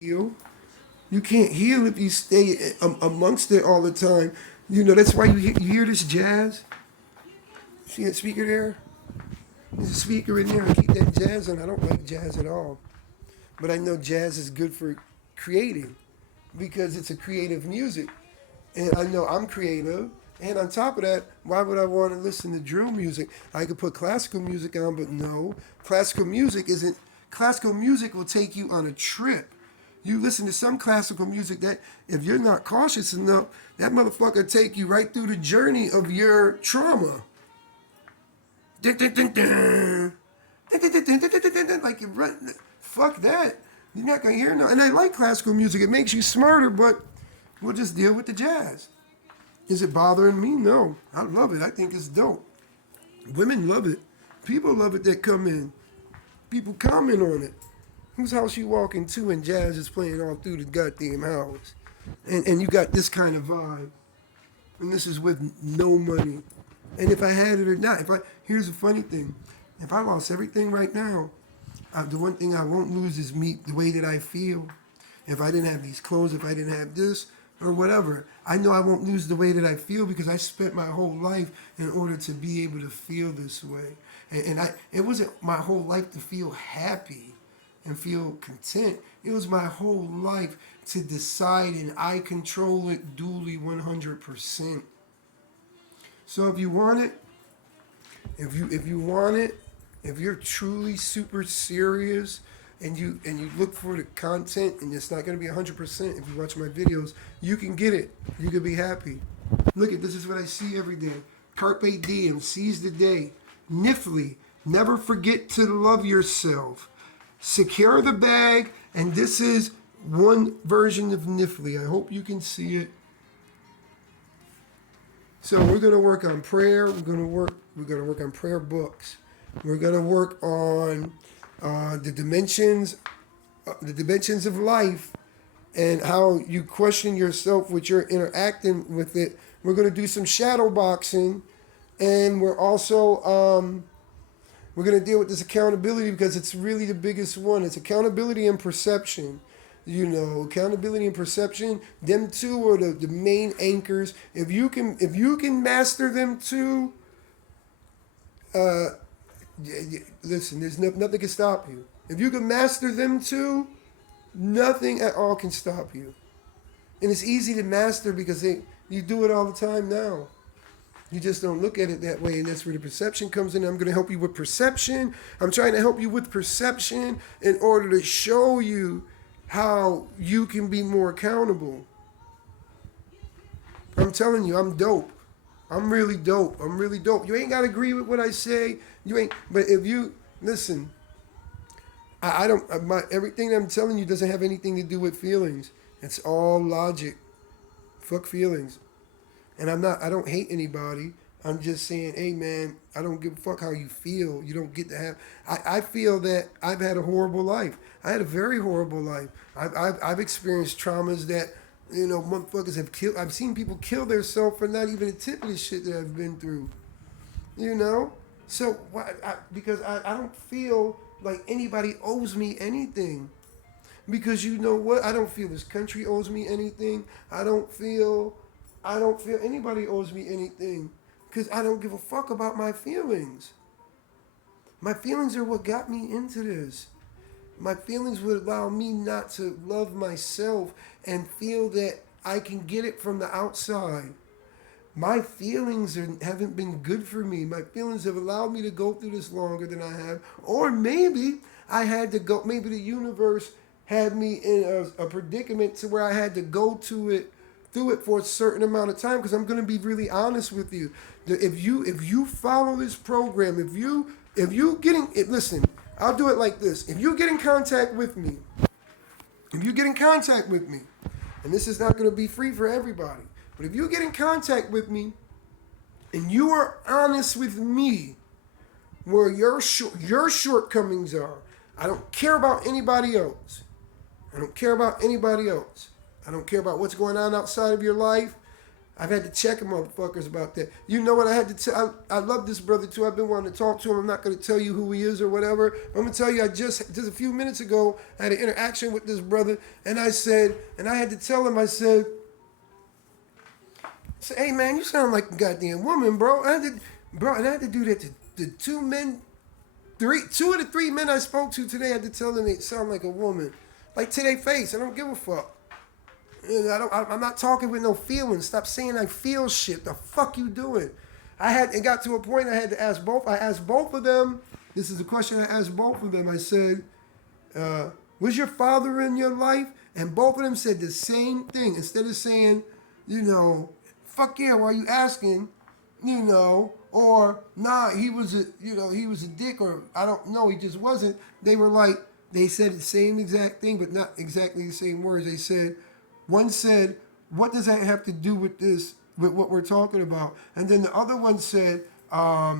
heal. You can't heal if you stay amongst it all the time. You know, that's why you hear this jazz. See that speaker there? There's a speaker in there. I keep that jazz on. I don't like jazz at all. But I know jazz is good for creating because it's a creative music. And I know I'm creative. And on top of that, why would I want to listen to drill music? I could put classical music on, but no. Classical music isn't. Classical music will take you on a trip. You listen to some classical music that, if you're not cautious enough, that motherfucker take you right through the journey of your trauma. Dun, dun, dun, dun. Dun, dun, dun, dun, dun, dun, dun, dun. Like you run, fuck that. You're not gonna hear no. And I like classical music. It makes you smarter, but we'll just deal with the jazz. Is it bothering me? No. I love it. I think it's dope. Women love it. People love it that come in. People comment on it. Whose house you walk into and jazz is playing all through the goddamn house? And you got this kind of vibe. And this is with no money. And if I had it or not, here's the funny thing. If I lost everything right now, the one thing I won't lose is me, the way that I feel. If I didn't have these clothes, if I didn't have this, or whatever, I know I won't lose the way that I feel because I spent my whole life in order to be able to feel this way. It wasn't my whole life to feel happy and feel content. It was my whole life to decide, and I control it duly 100%. So if you want it, if you want it, if you're truly super serious and you look for the content and it's not going to be 100%, if you watch my videos, you can get it. You can be happy. Look at this is what I see every day. Carpe diem, seize the day. Nifly, never forget to love yourself. Secure the bag, and this is one version of Nifly. I hope you can see it. So we're gonna work on prayer. We're gonna work on prayer books. We're gonna work on the dimensions of life, and how you question yourself with your interacting with it. We're gonna do some shadow boxing, and we're going to deal with this accountability because it's really the biggest one. It's accountability and perception. You know, accountability and perception, them two are the main anchors. If you can master them two, listen, there's nothing can stop you. If you can master them two, nothing at all can stop you. And it's easy to master because you do it all the time now. You just don't look at it that way, and that's where the perception comes in. I'm going to help you with perception. I'm trying to help you with perception in order to show you how you can be more accountable. I'm telling you, I'm dope. I'm really dope. I'm really dope. You ain't got to agree with what I say. You ain't. But if you listen, I don't. Everything I'm telling you doesn't have anything to do with feelings. It's all logic. Fuck feelings. And I don't hate anybody. I'm just saying, hey man, I don't give a fuck how you feel. You don't get to have. I feel that I've had a horrible life. I had a very horrible life. I've experienced traumas that, motherfuckers have killed. I've seen people kill themselves for not even a tip of the shit that I've been through. You know? So, because I don't feel like anybody owes me anything. Because you know what? I don't feel this country owes me anything. I don't feel anybody owes me anything because I don't give a fuck about my feelings. My feelings are what got me into this. My feelings would allow me not to love myself and feel that I can get it from the outside. My feelings haven't been good for me. My feelings have allowed me to go through this longer than I have. Or maybe I had to go, maybe the universe had me in a predicament to where I had to go through it for a certain amount of time, because I'm going to be really honest with you. If you follow this program, if you getting it, listen, I'll do it like this. If you get in contact with me, and this is not going to be free for everybody, but if you get in contact with me and you are honest with me where your shortcomings are, I don't care about anybody else. I don't care about what's going on outside of your life. I've had to check motherfuckers about that. You know what I had to tell? I love this brother too. I've been wanting to talk to him. I'm not going to tell you who he is or whatever. I'm going to tell you I just a few minutes ago I had an interaction with this brother, and I said, and I had to tell him, I said, hey man, you sound like a goddamn woman, bro. And I had to do that to the two of the three men I spoke to today. I had to tell them they sound like a woman, like to their face. I don't give a fuck. I'm not talking with no feelings. Stop saying I feel shit. The fuck you doing? It got to a point I had to ask both. I asked both of them. This is the question I asked both of them. I said, was your father in your life? And both of them said the same thing. Instead of saying, fuck yeah, why are you asking? Or nah, he was a dick, or I don't know, he just wasn't. They said the same exact thing, but not exactly the same words. One said, what does that have to do with with what we're talking about? And then the other one said, I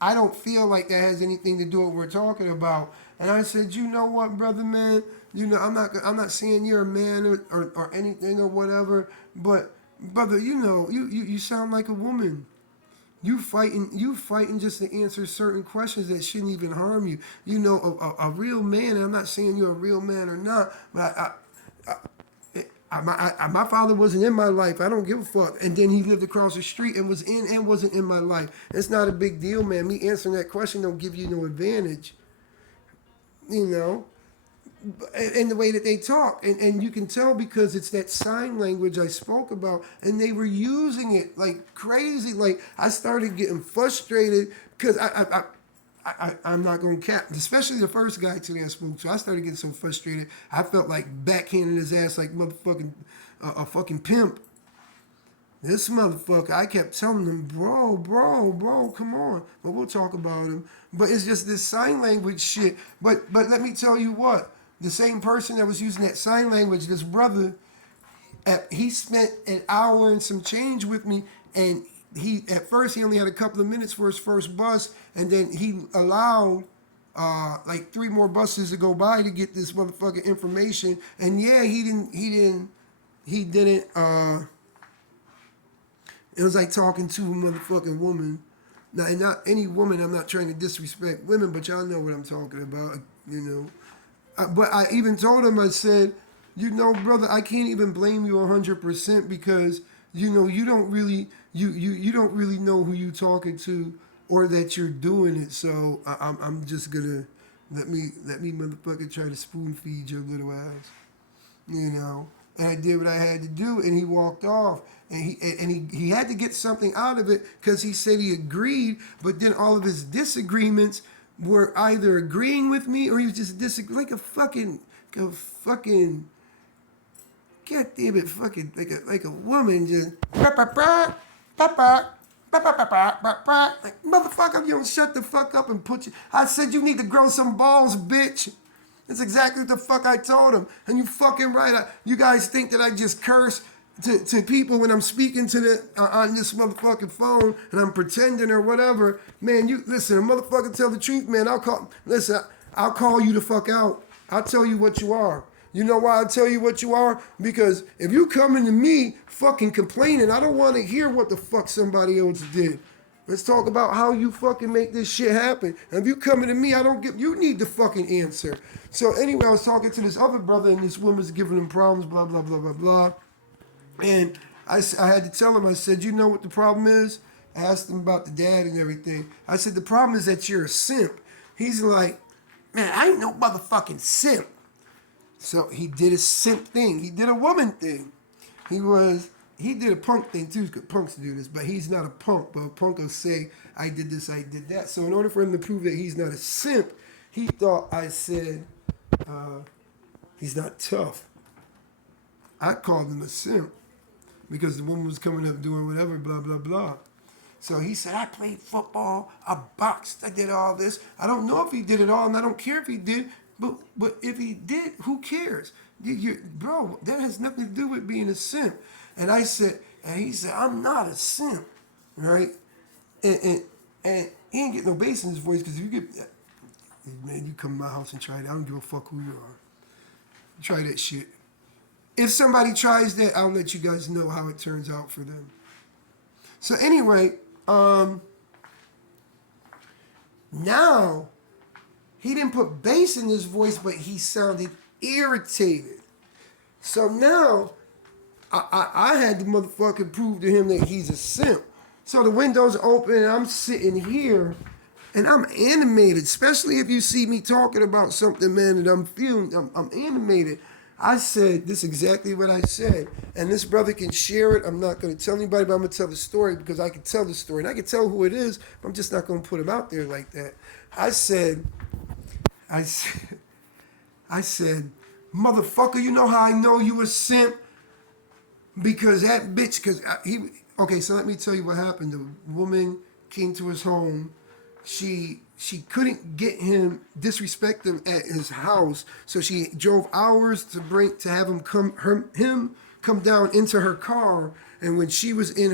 don't feel like that has anything to do with what we're talking about. And I said, you know what, brother, man? I'm not saying you're a man or anything or whatever, but brother, you sound like a woman. You fighting just to answer certain questions that shouldn't even harm you. A real man, and I'm not saying you're a real man or not, but my father wasn't in my life. I don't give a fuck. And then he lived across the street and was in and wasn't in my life. It's not a big deal, man. Me answering that question don't give you no advantage. And the way that they talk. And you can tell because it's that sign language I spoke about, and they were using it like crazy. Like, I started getting frustrated because I'm not going to cap, especially the first guy today I spoke to. I started getting so frustrated, I felt like backhanding his ass like motherfucking a fucking pimp. This motherfucker, I kept telling him, bro, come on. But we'll talk about him. But it's just this sign language shit. But let me tell you what. The same person that was using that sign language, this brother, he spent an hour and some change with me, and at first he only had a couple of minutes for his first bus, and then he allowed like 3 more buses to go by to get this motherfucking information. And yeah, he didn't it was like talking to a motherfucking woman. Now, and not any woman, I'm not trying to disrespect women, but y'all know what I'm talking about, But I even told him, I said, brother, I can't even blame you 100% because, you don't really, you don't really know who you talking to or that you're doing it. So I'm just gonna let me motherfucker try to spoon feed your little ass, And I did what I had to do, and he walked off. And he had to get something out of it because he said he agreed, but then all of his disagreements were either agreeing with me or he was just disagreeing, like a fucking, god damn it, fucking, like a woman just, like, motherfucker, you don't shut the fuck up and I said you need to grow some balls, bitch. That's exactly what the fuck I told him. And you fucking right. You guys think that I just curse to people when I'm speaking to on this motherfucking phone and I'm pretending or whatever. Man, you listen, a motherfucker tell the truth, man. I'll call you the fuck out. I'll tell you what you are. You know why I tell you what you are? Because if you coming to me fucking complaining, I don't want to hear what the fuck somebody else did. Let's talk about how you fucking make this shit happen. And if you coming to me, you need the fucking answer. So anyway, I was talking to this other brother and this woman's giving him problems, blah, blah, blah, blah, blah. And I had to tell him, I said, you know what the problem is? I asked him about the dad and everything. I said, the problem is that you're a simp. He's like, man, I ain't no motherfucking simp. So he did a simp thing. He did a woman thing. He did a punk thing too, because punks do this, but he's not a punk. But a punk will say, I did this, I did that. So in order for him to prove that he's not a simp, he thought I said, he's not tough. I called him a simp because the woman was coming up doing whatever, blah, blah, blah. So he said, I played football, I boxed, I did all this. I don't know if he did it all, and I don't care if he did, but if he did, who cares? Bro, that has nothing to do with being a simp. And he said, I'm not a simp, right? And he ain't get no bass in his voice because if you get, man, you come to my house and try it. I don't give a fuck who you are. Try that shit. If somebody tries that, I'll let you guys know how it turns out for them. So anyway, now he didn't put bass in his voice, but he sounded irritated. So now I had to motherfucking prove to him that he's a simp. So the window's open and I'm sitting here and I'm animated, especially if you see me talking about something, man, that I'm feeling. I'm animated. I said this exactly what I said. And this brother can share it. I'm not going to tell anybody, but I'm going to tell the story because I can tell the story. And I can tell who it is, but I'm just not going to put him out there like that. I said, I said, I said, motherfucker, you know how I know you a simp? Because that bitch, okay, so let me tell you what happened. The woman came to his home. She couldn't get him, disrespect him at his house, so she drove hours to have him come down into her car. And when she was in